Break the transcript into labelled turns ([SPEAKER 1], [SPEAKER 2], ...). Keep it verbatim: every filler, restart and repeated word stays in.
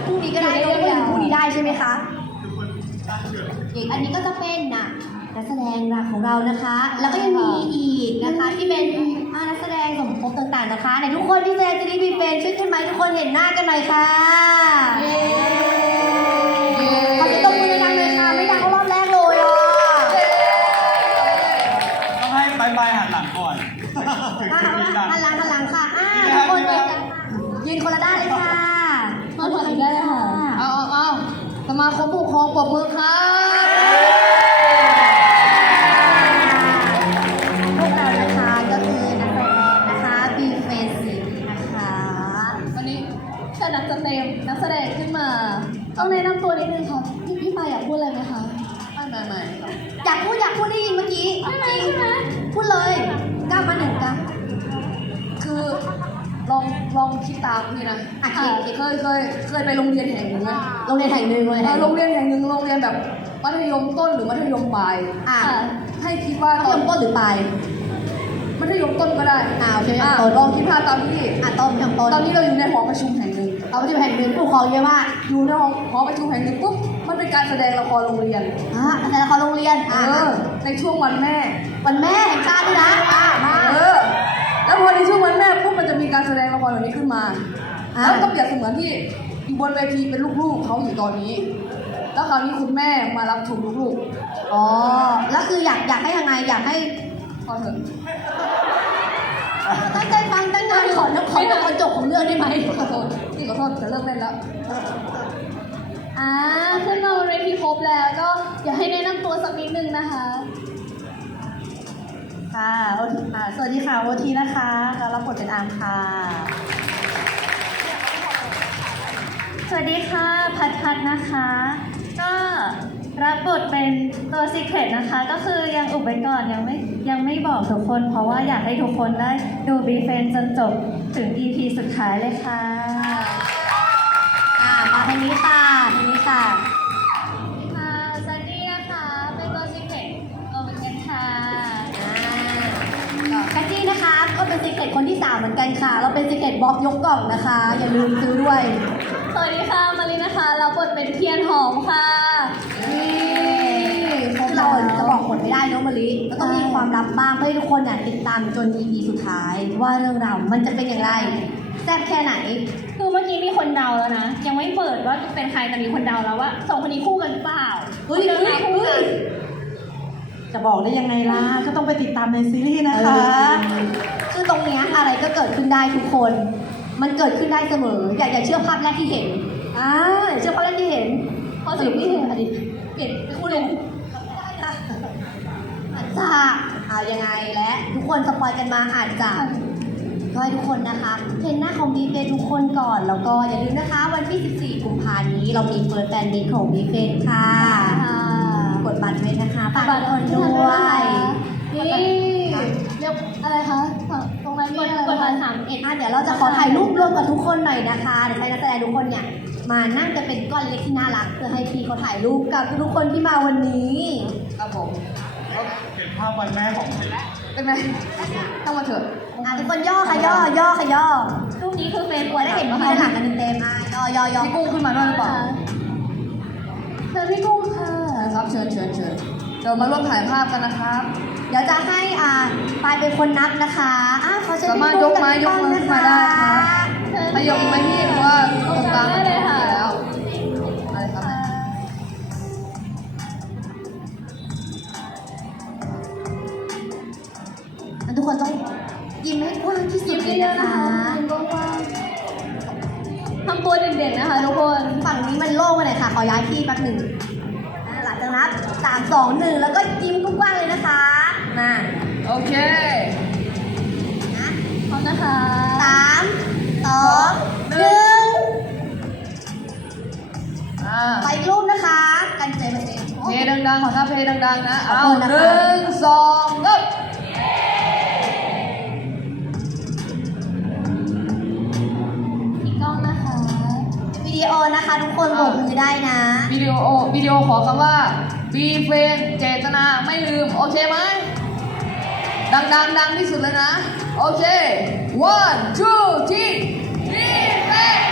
[SPEAKER 1] พรุ่งนี้ก็ได้ก็ได้พรุ่งนี้ได้ใช่ไหมคะอีกอันนี้ก็จะเป็นนะนักแสดงหลักของเรานะคะ แล้วก็ยังมีอีกนะคะที่เป็นนักแสดงสมทบต่างๆนะคะในทุกคนที่แสดงจะได้มีเป็นช่วยกันไหมทุกคนเห็นหน้ากันหน่อยค่ะขอจะตบมือดังเลยค่ะไม่ดังก็รอบแรกเลยอ่ะ
[SPEAKER 2] ต้องให้บายบายหันหลังก่อน
[SPEAKER 1] หันหลังหันหลังค่ะอ่าทุกคนยืนคนละด้านเลยค่ะ
[SPEAKER 3] มาถอดอีกได้เลยค่ะเอาเอาเอาสมาคมผู้ปกครองปรบมือครับ
[SPEAKER 1] พวกเรานะคะก็คือนักแสดงนะคะบีเฟนซีนะคะ
[SPEAKER 3] วันนี้ถ้านักแสดงนักแสดงขึ้นมาต้องแนะนำตัวนิดนึงครับพี่พี่ปายอยากพูดอะไรไหมคะไม่ไม่ไม่
[SPEAKER 1] อยากพูดอยากพูดได้ยินเมื่อกี้
[SPEAKER 3] ไม่ไม่ใช่ไหม
[SPEAKER 1] พูดเลยก้าวมาหนึ่งก้าว
[SPEAKER 3] คือลองลองคิดตามพี่นะ
[SPEAKER 1] อ่ะคิด
[SPEAKER 3] เคยเคยเคยไปโรงเรียนแห่งหนึ่งไหม
[SPEAKER 1] โรงเรียนแห่งหนึ่งเลย
[SPEAKER 3] โรงเรียนแห่งหนึ่งโรงเรียนแบบมัธยมต้นหรือมัธยมปลาย
[SPEAKER 1] อ่า
[SPEAKER 3] ให้คิดว่า
[SPEAKER 1] มัธยมต้นหรือปลาย
[SPEAKER 3] มัธยมต้นก็ได้
[SPEAKER 1] อ่าโอเค
[SPEAKER 3] อ่าลองคิดภาพตามที่
[SPEAKER 1] อ่าต้นต้น
[SPEAKER 3] ตอนนี้เราอยู่ในหอประชุมแห่งหนึ่ง
[SPEAKER 1] เอาประชุมแห่งหนึ่งผู้ปกครองเยอะมาก
[SPEAKER 3] อยู่ในหอหอประชุมแห่งหนึ่งปุ๊บมันเป็นการแสดงละครโรงเรียน
[SPEAKER 1] อ่าแสดงละครโรงเรียน
[SPEAKER 3] เออในช่วงวันแม่
[SPEAKER 1] วันแม่แห่งชาติด้วยนะ
[SPEAKER 3] มาเออแล้วพอในช่วงวันแม่ปุ๊บมันจะมีการแสดงละครแบบนี้ขึ้นมาแล้วก็เปรียบเสมือนที่อยู่บนเวทีเป็นลูกๆเขาอยู่ตอนนี้แล้วคราวนี้คุณแม่มารับชมลูก
[SPEAKER 1] ๆอ๋อแล้วคืออยากอยากให้ยังไงอยากให้
[SPEAKER 3] พอเถอะ
[SPEAKER 1] ตั้งใจฟังตั้งใจขอแล้วขอตอนจบของเรื่องได้ไหม
[SPEAKER 3] ขอโทษนี่ขอโทษจะเลิกเล่นแล้วอ่าขึ้นมาบนเวทีครบแล้วก็อยากให้แนะนำตัวสักนิดนึงนะคะ
[SPEAKER 1] ค่ะสวัสดีค่ะโอทีนะคะรับบทเป็นอาร์มค่ะ
[SPEAKER 4] สวัสดีค่ะพัทพัทนะคะก็รับบทเป็นตัวซีเคร็ตนะคะก็คือยังอุบไว้ก่อนยังไม่ยังไม่บอกทุกคนเพราะว่าอยากให้ทุกคนได้ดูบีเฟนจนจบถึง อี พี สุดท้ายเลยค่ะ
[SPEAKER 1] อ่ามาทางนี้ค่ะทางนี้ค่ะ
[SPEAKER 4] ค่ะซันนี่นะคะเป็นตัวซีเคร็ตตัวเหมือนกันค่ะ
[SPEAKER 1] กัจจี้นะคะก็เป็นซีเคร็ตคนที่สามเหมือนกันค่ะเราเป็นซีเคร็ตบล็อกยกกล่องนะคะอย่าลืมซื้อด้วย
[SPEAKER 4] สวัสดีค่ะมารีนะคะรับบทเป็นเทียนหอมค่ะ
[SPEAKER 1] นี่พวกเราจะบอกหมดไม่ได้เนาะมะลิก็ต้องมีความลับบ้างเพื่อให้ทุกคนเนี่ยติดตามจน อี พี สุดท้ายว่าเรื่องราวมันจะเป็นอย่างไรแซ่บแค่ไหน
[SPEAKER 4] คือเมื่อกี้มีคนเดาแล้วนะยังไม่เปิดว่าเป็นใครแต่มีคนเดาแล้วว่าสองคนนี้คู่กันหรือเปล่า
[SPEAKER 1] เฮ้ยเฮ้ยเฮ้ย
[SPEAKER 5] จะบอกได้ยังไงล่ะก็ต้องไปติดตามในซีรีส์นะคะ
[SPEAKER 1] คือตรงเนี้ยอะไรก็เกิดขึ้นได้ทุกคนมันเกิดขึ้นได้เสมออย่าอย่าเชื่อภาพแรกที่เห็นอ่าเชื่อภาพแรกที่เห็น
[SPEAKER 4] พอสิ่งที่เห็นอดีต
[SPEAKER 1] เปลี่ยนคู่เลยอาจจะอ่ายังไงและทุกคนสปอยกันมาอาจจะก็ให้ทุกคนนะคะเห็นหน้าของบีเฟทุกคนก่อนแล้วก็อย่าลืมนะคะวันที่สิบสี่กุมภาพันธ์นี้เรามีเฟิร์สแฟนมีตของบีเฟค่ะกดบัตรไว้นะคะฝากทุกคนด้วย
[SPEAKER 4] นี่เรียกอะไรคะตรงนั้นมีอะไรกดบัตรสามเอ็ด
[SPEAKER 1] อ่ะเดี๋ยวเราจะขอถ่ายรูปร่วมกับทุกคนหน่อยนะคะเดี๋ยวให้นักแสดงทุกคนเนี่ยมานั่งกันเป็นก้อนเล็กที่น่ารักเพื่อให้พี่เขาถ่ายรูปกับทุกคนที่มาวันนี้
[SPEAKER 3] ครับผม
[SPEAKER 2] เก็บภาพวันแม่ของฉัน
[SPEAKER 3] เป็นไหมต้องมาเถอะ
[SPEAKER 1] อ่ะทุกคนย่อค่ะย่อย่อค่ะย่อ
[SPEAKER 4] รูปนี้คือเฟซ
[SPEAKER 1] บุ๊กได้เห็นพี่ด้านหลังกันเต็มๆอ่ะย่อย่อย่อ
[SPEAKER 3] พี่กุ้งขึ้นมาด้วยหรือเปล่า
[SPEAKER 4] เชิญพี่กุ้งค่ะ
[SPEAKER 3] ครับเชิญเชิญเชิญเดี๋ยวมาร่วมถ่ายภาพกันนะครับ
[SPEAKER 1] เดี๋ยวจะให้อ่าปายเป็นคนนับนะคะอ่ะขอเชิญพี่
[SPEAKER 3] กุ้งกับพี่ป้องนะคะได้ครับมายกไหมพี่เพราะว่าตรงกลาง
[SPEAKER 4] ได้เลยค่ะ
[SPEAKER 3] แล้วอะไรครับ
[SPEAKER 1] ทุกคนต้องยิ้มให้กว้างที่สุดเลยนะคะ
[SPEAKER 4] ยิ้มกว้างทำตัวเด่นๆนะคะทุกคน
[SPEAKER 1] ฝั่งนี้มันโล่งไปหน่อยค่ะขอย้ายที่แป๊บหนึ่งหลังจากนับสามสองหนึ่งแล้วก็ยิ้มกว้างๆเลยนะคะมา
[SPEAKER 3] โอเค
[SPEAKER 1] นะ
[SPEAKER 4] พร้อมนะคะ
[SPEAKER 1] สามสองหนึ่งไปรูปนะคะกันใจมาเอง
[SPEAKER 3] เพลงดังๆขอท่าเพลงดังๆนะเอาหนึ่งสองเริ่ม
[SPEAKER 4] อีกกล้องนะคะ
[SPEAKER 1] วิดีโอนะคะทุกคนโบกมือได้นะ
[SPEAKER 3] วิดีโอวิดีโอขอคำว่าบีเฟนเจตนาไม่ลืมโอเคไหมดังดังดังที่สุดเลยนะโอเค one two three บีเฟน